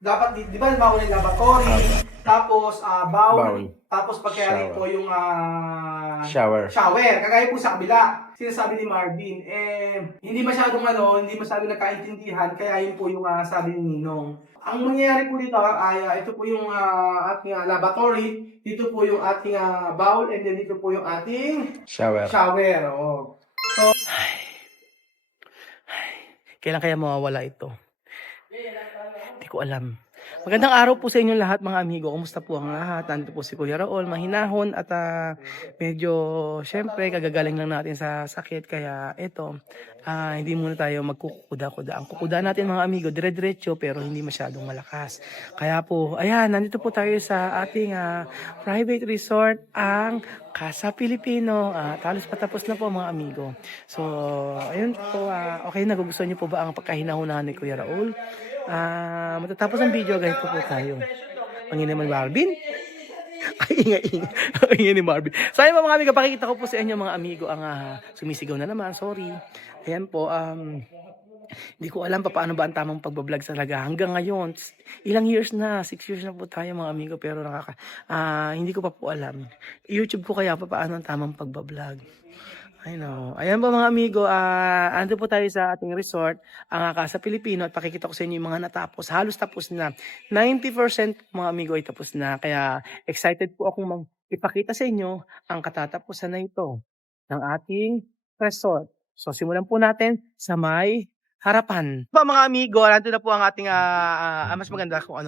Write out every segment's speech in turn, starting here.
dapat di ba mauna yung lavatory, tapos bowl, tapos pagkayari Shower. po yung Shower. shower. Kagaya po sa kabila, sinasabi ni Marvin, hindi masyadong nagkaintindihan, kaya yun po yung sabi ni Ninong. Ang mangyayari po dito ay ito po yung ating lavatory, dito po yung ating bowl, and then dito po yung ating Shower. shower. Oh. So, Kailan kaya mawawala ito? Hindi ko alam. Magandang araw po sa inyo lahat mga amigo. Kumusta po ang lahat? Nandito po si Kuya Raul, mahinahon at medyo syempre kagagaling lang natin sa sakit. Kaya ito, hindi muna tayo magkukuda-kuda. Ang kukuda natin mga amigo, dire-diretso pero hindi masyadong malakas. Kaya po, ayan, nandito po tayo sa ating private resort, ang Casa Pilipino. Talos patapos na po mga amigo. So, ayun po, okay, nagugustuhan niyo po ba ang pagkahinahunahan ni Kuya Raul? Matatapos ang video, ganito po tayo. Panginoon naman Marvin. Ay, ingay ni Marvin. So, ayun mga amigo, pakikita ko po sa inyo mga amigo ang sumisigaw na naman. Sorry. Ayan po, hindi ko alam pa paano ba ang tamang pagbablog talaga. Hanggang ngayon, ilang years na, 6 years na po tayo mga amigo, pero hindi ko pa po alam. YouTube ko kaya pa paano ang tamang pagbablog. I know. Ayan po mga amigo, ando po tayo sa ating resort, ang Casa Pilipino, at pakikita ko sa inyo yung mga natapos. Halos tapos na. 90% mga amigo ay tapos na. Kaya excited po akong ipakita sa inyo ang katatapusan na ito ng ating resort. So simulan po natin sa may harapan. Pa mga amigo, nandito na po ang ating mas maganda kung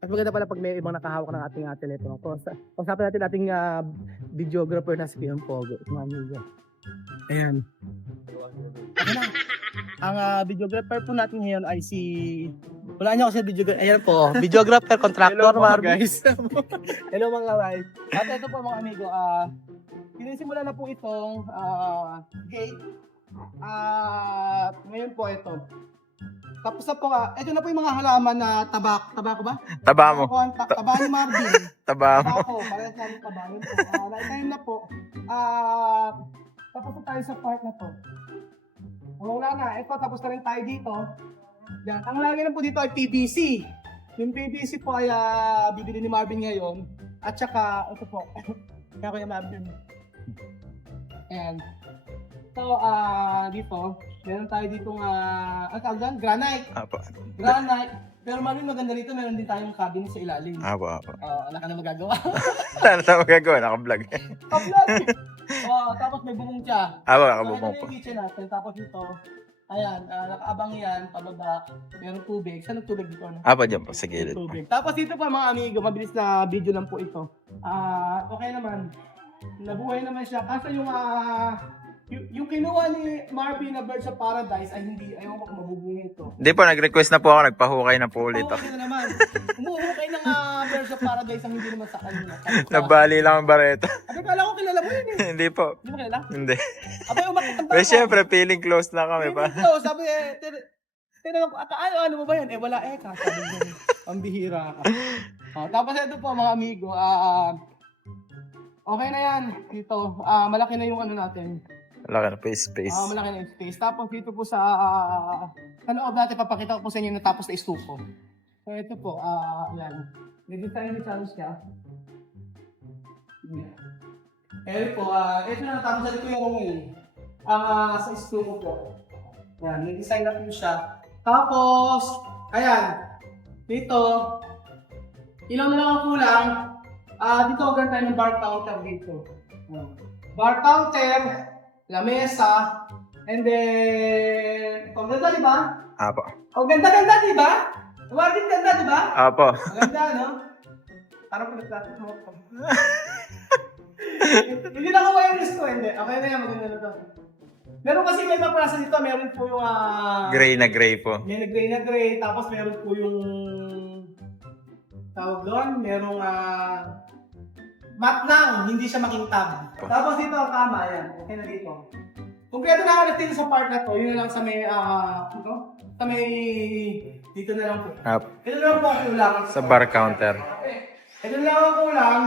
mas maganda pala pag may ibang nakahawak ng ating telepono. Pag-usapan natin ating videographer na si Pion Pogo. Mga amigo. Ayan. Ayan na. Ang videographer po natin ngayon ay si... Wala niyo kasi videographer. Ayan po. Videographer, contractor. Hello mga guys. Hello mga guys. At ito po mga amigo. Sinisimula na po itong gate. Ngayon po ito. Tapos na po ito na po yung mga halaman na tabako ba? Taba mo. Taba ni Marvin. Taba mo. Tabako, parehas namin taba. Yun po. Naitayin na po. Tapos na tayo sa part na to. Wala na. Ito, tapos na rin tayo dito. Yan. Ang lagi na po dito ay PVC. Yung PVC po ay bibili ni Marvin ngayon. At saka, ito po. Kaya ko yung Marvin. Ayan. So, dito, meron tayo ditong, granite. Apo. Granite. Pero Marvin, maganda rito, meron din tayong cabin sa ilalim. Apo. Wala ka na magagawa. Ano na magagawa? Naka-vlog. Kablag! Tapos may bubong siya. Apo, So, nakabubong ito po. yung kitchen natin. Tapos ito, ayan, nakaabang yan, pababa, meron tubig. Saan ang tubig dito? Ano? Apo, dyan po, sa gilid. Tubig. Tapos dito pa mga amigo, mabilis na video lang po ito. Okay naman. Nabuhay naman siya. Kaso yung kinuha ni Marvin na Birds of Paradise ay hindi, ayaw ko kung mabubungi ito. Hindi po, nag-request na po ako, nagpahukay na po ulit ako. Okay na naman. Umuhukay ng Birds of Paradise ang hindi naman sa kanila. Nabali lang ang bareto. Abi, kala ko kilala mo yun eh. Hindi po. Hindi mo kilala? Hindi. Abay, umakit ang Pero syempre, feeling close na kami pa. So, sabi tinanong ko, ano mo ba yan? Wala sabi niya. Ang bihira ka. Tapos ito po mga amigo, okay na yan. Dito, malaki na yung ano natin. Wala ka na po yung space. Malaki na yung space. Tapos dito po sa loob natin, papakita ko po sa inyo natapos na istuko. So ito po, yan. Nag-design ni Charles siya. Ito po, ito na natapos na dito yung ngayon. Sa istuko po. Yan, nag-design na po siya. Tapos, ayan. Dito, ilaw na lang ang kulang. Dito, agad tayo ng bar counter dito. Bar counter, lamesa, and then, ang ganda, di ba? Apo. Ang ganda, di ba? Marvin, ganda, di ba? Apo. Ang ganda, no? Parang pinagplato mo. Hindi na ako wireless ko, hindi. Okay na yan, maganda na to. Meron kasi may maprasa dito, meron po yung Gray na gray po. may gray na gray, tapos meron po yung tawag doon, merong mat lang, hindi siya makintab. Tapos dito ang kama, yan. Okay na dito. Kumpleto na ako natin sa part na to, yun na lang sa may, sa may, dito na lang po. Apo. Ito na lang po ang kulang. Sa bar counter. Ito na lang ang kulang.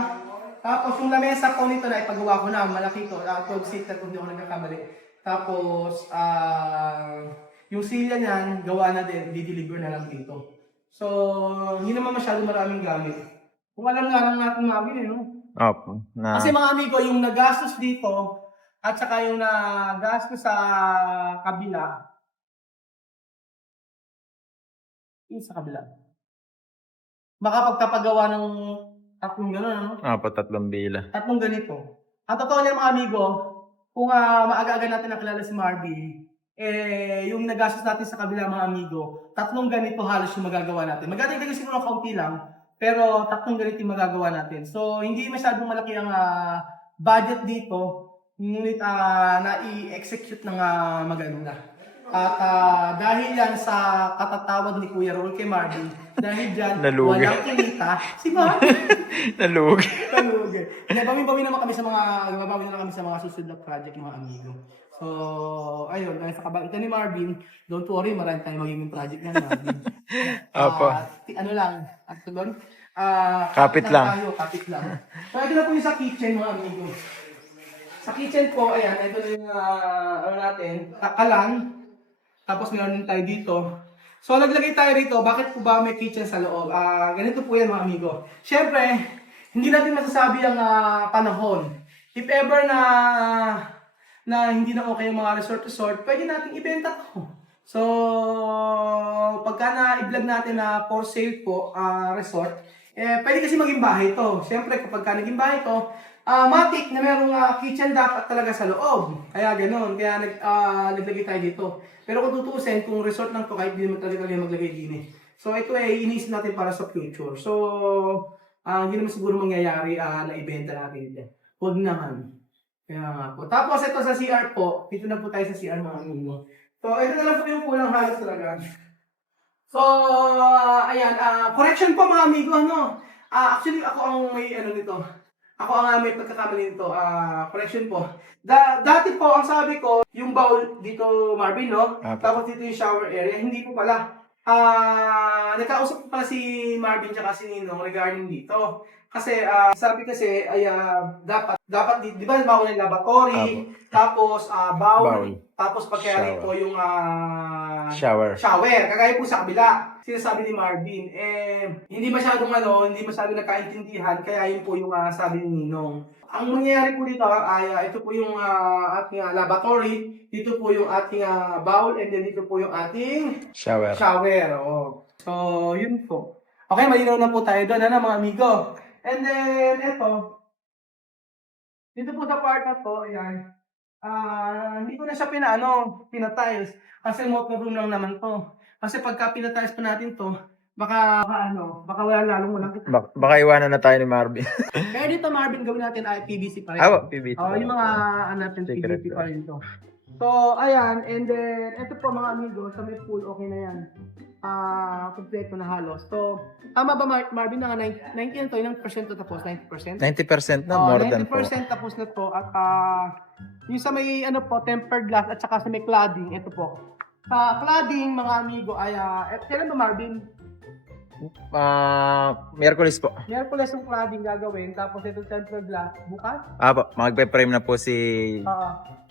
Tapos yung lamesa ko nito na ipagawa ko na, malaki to, 12 seater kung di ako nagkakamali. Tapos, yung silya niyan, gawa na din, di-deliver na lang dito. So, hindi naman masyado maraming gamit. Kung alam nga lang natin Marvin, no? Opo. Na, Kasi mga amigo, yung nagastos dito, at saka yung nagastos sa kabila, yung sa kabila, makapagpapagawa ng tatlong gano'n, ano? opo, 3 bila. Tatlong ganito. Ang totoo niya mga amigo, kung maaga-aga natin nakilala si Marvin, yung nagastos natin sa kabila mga amigo, tatlong ganito halos yung magagawa natin. Magdadagdag siguro kaunti lang, pero tatlong ganito yung magagawa natin. So, hindi masyadong malaki ang budget dito, ngunit na-i-execute ng maganda. At dahil yan sa katatawad ni Kuya Rol kay Marvin, dahil dyan, Nalugi. walang kinita, si Marvin. Nalugi. Talugi. Bawi-bawi naman kami sa mga susunod na project mga amigo. So, ayun, dahil sa kabaitan ni Marvin, don't worry, marami tayong magiging project na Marvin. Opo. Ano lang, at doon, Kapit lang. Kapit lang. So, ito na po yung sa kitchen mga amigo. Sa kitchen po, ayan, ito na yung, ano natin, takalan. Tapos meron din tayo dito. So, naglagay tayo rito. Bakit po ba may kitchen sa loob? Ganito po yan mga amigo. Siyempre, hindi natin masasabi ang panahon. If ever na hindi na okay yung mga resort, pwede natin ibenta to. So, pagka na-i-vlog natin na for sale po, resort, pwede kasi maging bahay to. Siyempre, kapag ka naging bahay to, matik na merong kitchen dapat talaga sa loob. Kaya ganoon. Kaya naglagay tayo dito. Pero kung tutuusin, kung resort lang to, kahit di mo talaga maglagay din eh. So ito iniisip natin para sa future. So, hindi naman siguro mangyayari na ibenta natin ito. Huwag naman. Kaya nga po. Tapos ito sa CR po. Dito na po tayo sa CR mga amigo. So, ito na lang po yung kulang halos talaga. So, ayan. Correction po mga amigo. Actually, ako ang may nito. Ako ang may pagkakamali nito. Correction po. Dati po, ang sabi ko, yung bowl dito, Marvin, no? Apo. Tapos dito yung shower area. Hindi po pala. Nagkausap po pala si Marvin tsaka si Ninong regarding dito. Kasi, sabi kasi, ay, dapat, di ba, bawal yung lavatory, tapos, bowl, tapos pagkayari po yung, Shower. Kagaya po sa kabila, sinasabi ni Marvin, hindi masyadong nagkaintindihan, kaya yun po yung sabi ni Ninong. Ang mangyayari po dito ay ito po yung ating lavatory, dito po yung ating bowl, and then dito po yung ating Shower. Oh. So, yun po. Okay, malinaw na po tayo doon, mga amigo. And then, eto, dito po sa part na to, ayan, hindi ko na siya pinatiles, kasi motor room lang naman to. Kasi pagka pinatiles pa natin to, baka wala lalong walang kita. Baka iwanan na tayo ni Marvin. Kaya dito, Marvin, gawin natin ay PVC pa rin. PBT. Yung mga natin Secret PVC lang. pa rin to. So, ayan, and then, ito po mga amigo, sa may pool, okay na yan. Kompleto na halos. So, tama ba Marvin na 90 to, ilang percent to tapos? 90%? 90% na, more than po. 90% tapos na to at yung sa may tempered glass at saka sa may cladding, ito po. Sa cladding mga amigo ay kailan ba Marvin? Miyerkules po. Miyerkules yung cladding gagawin tapos ito tempered glass bukas? Apo, magpe-frame na po si...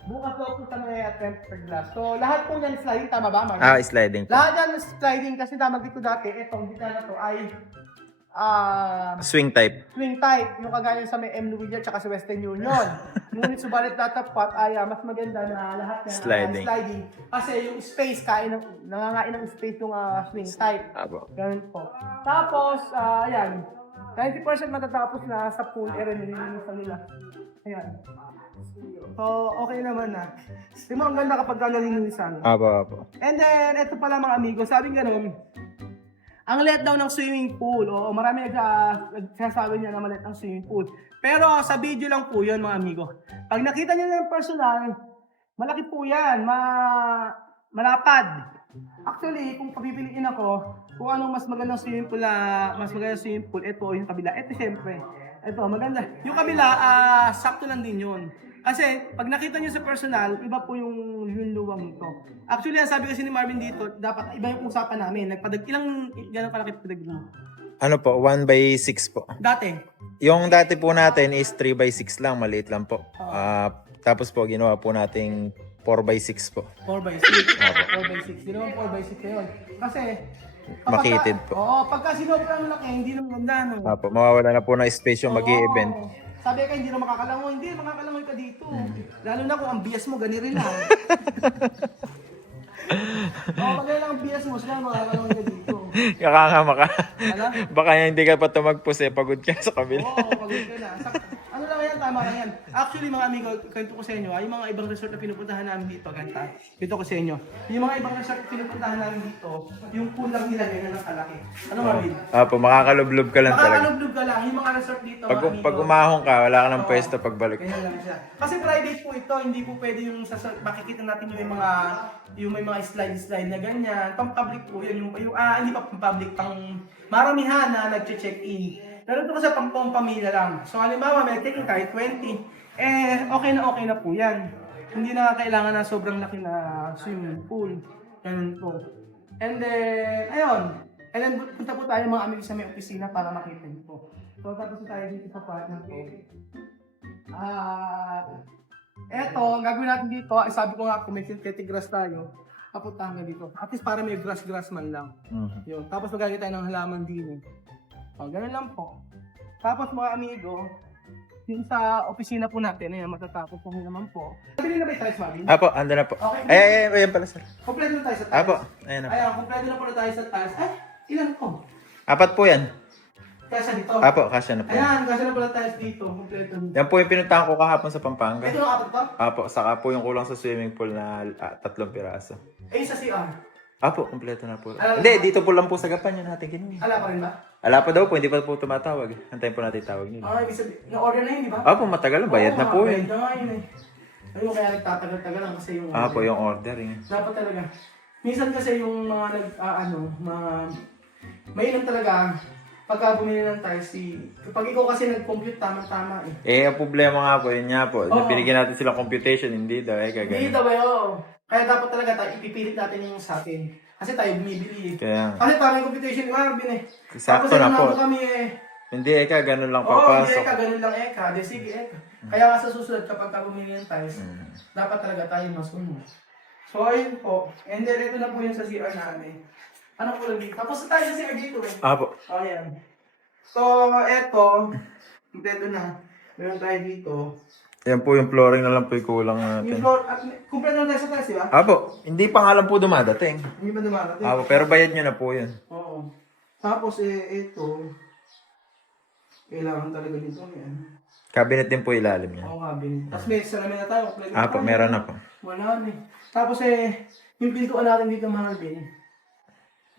Bukas daw po sa may tempered glass. So lahat po yan sliding, tama ba Marvin? Sliding po. Lahat yan sliding kasi tama dito dati, itong dito na to ay Swing type. swing type, yung kagaya sa may M. Louis at sa Western Union. Ngunit subalit tatapat ay mas maganda na lahat na Sliding. sliding. Kasi yung space, nangangain ng space yung swing type. Apo. Ganun po. Tapos, ayan, 90% matatapos na sa pool area nililimutan nila. Ayan. So, okay naman na. Di mo, ang ganda kapag nalilinisan. Apo. And then, ito pala mga amigo, sabi ganun, ang liit daw ng swimming pool. Oo, marami nagsasabi niya na maliit ang swimming pool. Pero sa video lang po yun mga amigo. Pag nakita niyo ng personal, malaki po yan. Malapad. Actually, kung papipiliin ako, kung anong mas magandang swimming pool, ito yung kabila. Ito syempre. Ito, maganda. Yung kabila, sakto lang din yun. Kasi, pag nakita nyo sa personal, iba po yung luwang nito. Actually, ang sabi kasi ni Marvin dito, dapat iba yung usapan namin. Gano'ng kalaki padag mo? Ano po, 1/6 po. Dati. Yung dati po natin is 3/6 lang, maliit lang po. Tapos po, ginawa po nating 4/6 po. 4x6. 4x6. Hindi naman 4x6 na yun. Kasi, makitid po. Oo, pagka sinobrang laki, hindi nang ganda, no? Apo, mawawala na po ng space yung mag-i-event. Oo. Sabi ka, hindi na makakalangoy. Hindi, makakalangoy ka dito. Lalo na kung ang bias mo, ganito rin lang. Oo, pag lang ang bias mo, sila makakalangoy ka dito. Kakangama ka. Ala? Baka hindi ka pa tumagpos pagod ka sa kabila. Oo, pagod ka na. Ano lang yan, tama lang yan. Actually, mga amigo, kwento ko sa inyo, yung mga ibang resort na pinupuntahan namin dito, ganta. Kwento ko sa inyo. Yung mga ibang resort na pinupuntahan namin dito, yung pool lang nila ganyan ng kalaki. Ano, Marvin? Apo, makakalublub ka lang talaga. Makakalublog ka lang. Yung mga resort dito, Pag, mga amigo. pag umahon ka, wala ka ng Oo. pwesto pagbalik. Ganyan lang siya. Kasi private po ito, hindi po pwede yung makikita natin yung may mga slide na ganyan. Pang-public po yun. Hindi pa pang-public, pang maramihan na nag-check-in. Pero ito kasi pamilya lang. So halimbawa, may taking kahit 20, okay na po yan. Hindi na kailangan na sobrang laki na swimming pool. Ganun po. And then, ayun. And then, punta po tayo mga amigos sa may opisina para makita niyo po. So, tapos tayo dito sa partner ko. Eto, ang gagawin natin dito, sabi ko nga kung may synthetic grass tayo, papuntahan na dito. At least para may grass man lang. Yun. Tapos magagawin tayo ng halaman din. Ganun lang po. Tapos mga amigo, yung sa opisina po natin, ayan, matatapos po naman po. Nabili na ba yung tiles, Marvin? Apo, ando na po. Okay. Ayan pala sir. Kompleto na tayo sa tiles. Apo, ayan na po. Ayan, kompleto na po na tayo sa tiles. Ay, ilan po? 4 po yan. Kasa dito. Apo, kasya na po. Ayan, kasi na pala tiles dito. Kompleto. Yan po yung pinuntahan ko kahapon sa Pampanga. Ito yung apat to? Apo, saka po yung kulang sa swimming pool na 3 piraso. Yung sa CR. Apo, kompleto na po. Alam- Hindi, dito po lang po sa gapan yun natin kinuha. Ala pa rin ba? Ala pa daw po, hindi pa po tumatawag. Antayin po natin tawag nila. Ibig sabihin, na-order na yun, di ba? Apo, matagal na. Bayad na po yun. Bayad na nga yun eh. Ayun, kaya nagtatagal-tagal lang kasi yung... Apo, yung ordering. Dapat talaga. Minsan kasi yung mga mainam talaga pagka bumili ng tiles kapag ikaw kasi nag-compute tama-tama eh. Ang problema nga po, yun nga po. Oo. Binigyan natin silang computation, hindi daw. Hindi Kagano. daw eh, kaya dapat talaga ipipilit natin yung sa atin. Kasi tayo bumibili eh. Kaya, Kasi tama yung computation ni Marvin eh. sakto Tapos na po. nandun kami eh. Hindi, ganun lang Oo, hindi papasok. eka, ganun lang eka. De, sige eka. Kaya nga sa susunod kapag ka bumili ng tiles, dapat talaga tayo masunod. So ayun po. And then ito na po yung sa CR namin. Ano po lang dito? Tapos tayo sa CR dito eh. Apo. Oh, yan. So, eto. Kompleto na. Meron tayo dito. Yan po yung flooring na lang po yung kulang Yung natin. floor, at kompleto na tayo sa taas, di ba? Apo, hindi pa nga lang po dumadating. Hindi ba dumarating? Apo, pero bayad nyo na po yun. Oo. Tapos, ito. Kailangan talaga dito. Yan. Cabinet din po ilalim niya. Oo nga, bin. Tapos may salamin na tayo. Kompleto Apo, na. meron na po. Wala na eh. Tapos yung pintuan natin dito, Marvin.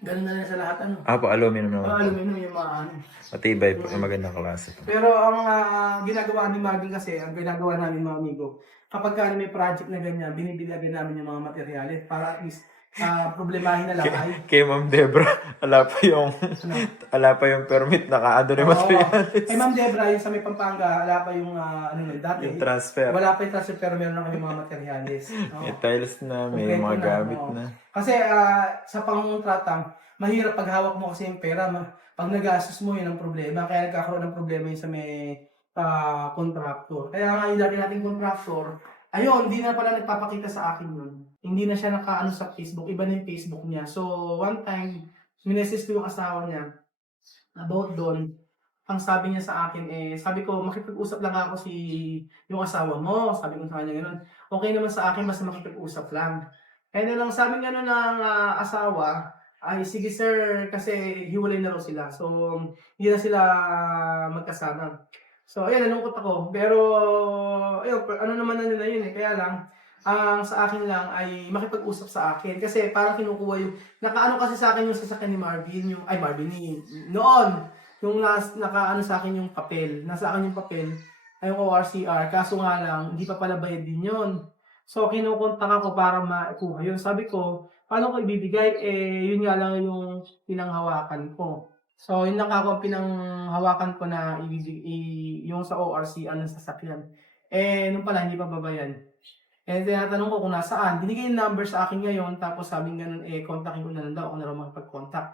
Ganun na rin sa lahat, ano. Apo, aluminum naman po. Aluminum yung mga ano. Matibay po, yung magandang klase po. Pero ang ginagawa ni Marvin kasi, ang ginagawa namin mga amigo, kapag may project na ganyan, binibili agad namin yung mga materyales para at least problemahin na lang ay. Kay Ma'am Debra, ala pa yung permit na kaado ni materials. Kay Ma'am Debra, yung sa may Pampanga, wala pa yung dati. Yung transfer. Wala pa yung transfer pero meron na kami mga materyales. Oo. May tiles na, may Kompleto mga na, gamit oo. na. Kasi sa pangungutratang, mahirap pag hawak mo kasi yung pera. Pag nagastos mo, yun ang problema. Kaya nagkakaroon ng problema yun sa may contractor. Kaya nga yung dati nating contractor, ayun, hindi na pala nagpapakita sa akin yun. Hindi na siya nakaano sa Facebook. Iba na yung Facebook niya. So, one time, minesis ko yung asawa niya about doon. Ang sabi niya sa akin, sabi ko, makipag-usap lang ako yung asawa mo. Sabi ko sa kanya gano'n. Okay naman sa akin, basta makipag-usap lang. And then, ang sabi gano'n ng asawa, ay, sige sir, kasi hiwalay na raw sila. So, hindi na sila magkasama. So, ayun, nalungkot ako. Pero, ayun, ano naman na nila yun eh. Kaya lang, ang sa akin lang ay makipag-usap sa akin. Kasi parang kinukuha yung, nakaano kasi sa akin yung sasakyan ni Marvin, noon. Yung nakaano sa akin yung papel. Nasa akin yung papel, ay yung ORCR. Kaso nga lang, hindi pa pala bayad din yun. So, kinukontak ako para maikuha yun. Sabi ko, paano ko ibibigay? Yun nga lang yung pinanghawakan ko. So, yun lang ako ang pinanghawakan ko na yung sa ORC, anong sasakyan. Nung pala, hindi pa babayan. Tinatanong ko kung nasaan. Binigay yung number sa akin ngayon, tapos sabing ganun, kontakin ko na lang daw, ako na lang makipag-contact.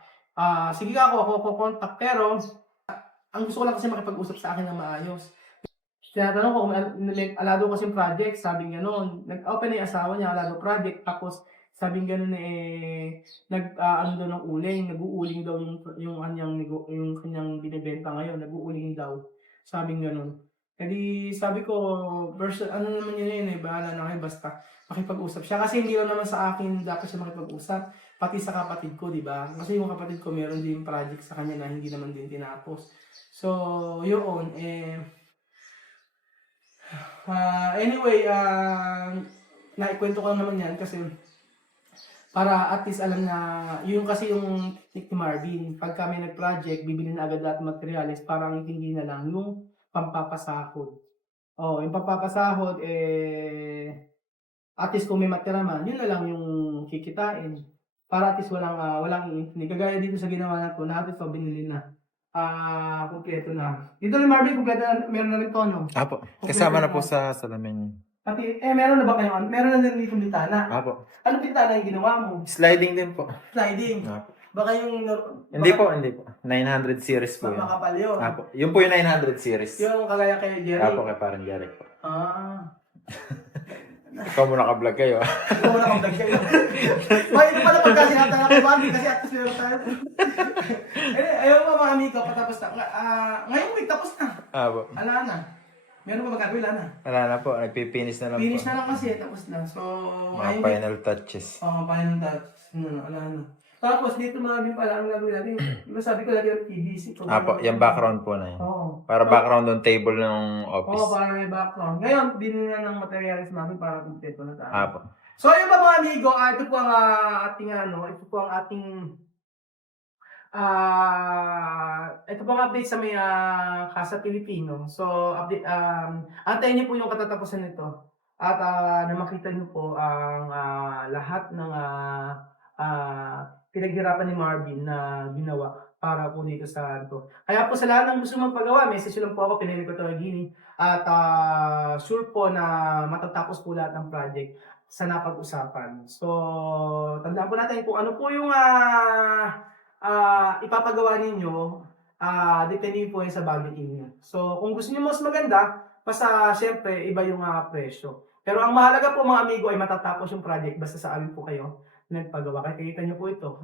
Sige ako contact, pero ang gusto ko lang kasi makipag-usap sa akin na maayos. Tinatanong ko kung alado kasi yung project, sabi nga noon, nag-open na yung asawa niya, alado project, tapos Sabing ganun ano daw ng uling, nag-uuling daw yung kanyang binebenta ngayon, nag-uuling daw. Sabing ganun. Kaya sabi ko, ano naman yun bahala na kayo, basta makipag-usap siya. Kasi hindi lang naman sa akin dapat siya makipag-usap, pati sa kapatid ko, di ba? Kasi yung kapatid ko meron din project sa kanya na hindi naman din tinapos. So, yun, anyway, naikwento ko lang naman yan kasi para at least alam na, yung kasi yung technique ni Marvin, pag kami nag-project, bibili na agad lahat ng materials, parang hindi na lang yung pampapasahod. Yung pampapasahod, at least kung may matira man, yun na lang yung kikitain. Para at least walang iintindi. Kagaya dito sa ginawa na to, lahat ito binili na. Kumpleto na. Dito ni Marvin, kumpleto na, meron na rin tono. Apo. Kasama na po sa salamin. Pati, meron na ba kayo? Meron na din dito bintana. Apo. Anong bintana yung ginawa mo? Sliding din po. Sliding. Apo. Baka yung... Hindi po. 900 series po yun. Makapal yun. Apo. Yun po yung 900 series. Yung kagaya kay Jerry. Apo, kay parang Jerry po. Ikaw muna ka-vlog kayo. Ikaw na kang kayo. Ito pala pagka sinatala ko ba? Kasi at least meron tayo. Ayaw mo mga amigo, patapos na. Ngayong week, tapos na. Apo. Ala na. Meron pa magagawin, wala na. Wala na po. Nagpipinis na lang po. Finish na lang kasi, tapos na. So, Mga final touches. final touches. Ala na. Tapos dito mga pala ang gagawin natin. Diba sabi ko lagi ng PVC. Apo, yung background po na yun. Oo. Para background ng table ng office. Para may background. Ngayon, binili na ng materials namin para kumpleto na tayo. Apo. So, ayun ba mga amigo, ito po ang ating ito po ang update sa may Casa Pilipino. So, update, antayin niyo po yung katatapusan nito. At na makita niyo po ang lahat ng pinaghirapan ni Marvin na ginawa para po dito sa ito. Kaya po sa lahat ng gusto magpagawa, message lang po ako, pinili ko ito Gini. At sure po na matatapos po lahat ng project sa napag-usapan. So, tandaan po natin kung ano po yung ipapagawa ninyo, depende po yan sa budget ninyo. So, kung gusto niyo mas maganda, basta syempre iba yung presyo. Pero ang mahalaga po mga amigo ay matatapos yung project basta sa amin po kayo nagpagawa. Kaya kita nyo po ito.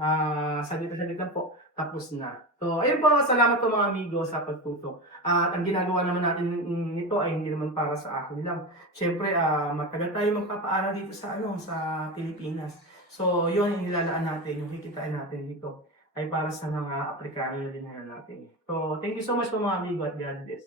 Saglit-saglitan po, tapos na. So, ayun po, salamat po mga amigo sa pagtuto. At ang ginagawa naman natin nito ay hindi naman para sa akin lang. Siyempre, matagal tayo magpapaaral dito sa Pilipinas. So, yun yung nilalaan natin, yung kikitain natin dito ay para sa mga Aprikano din natin. So, thank you so much po mga amigo at God bless.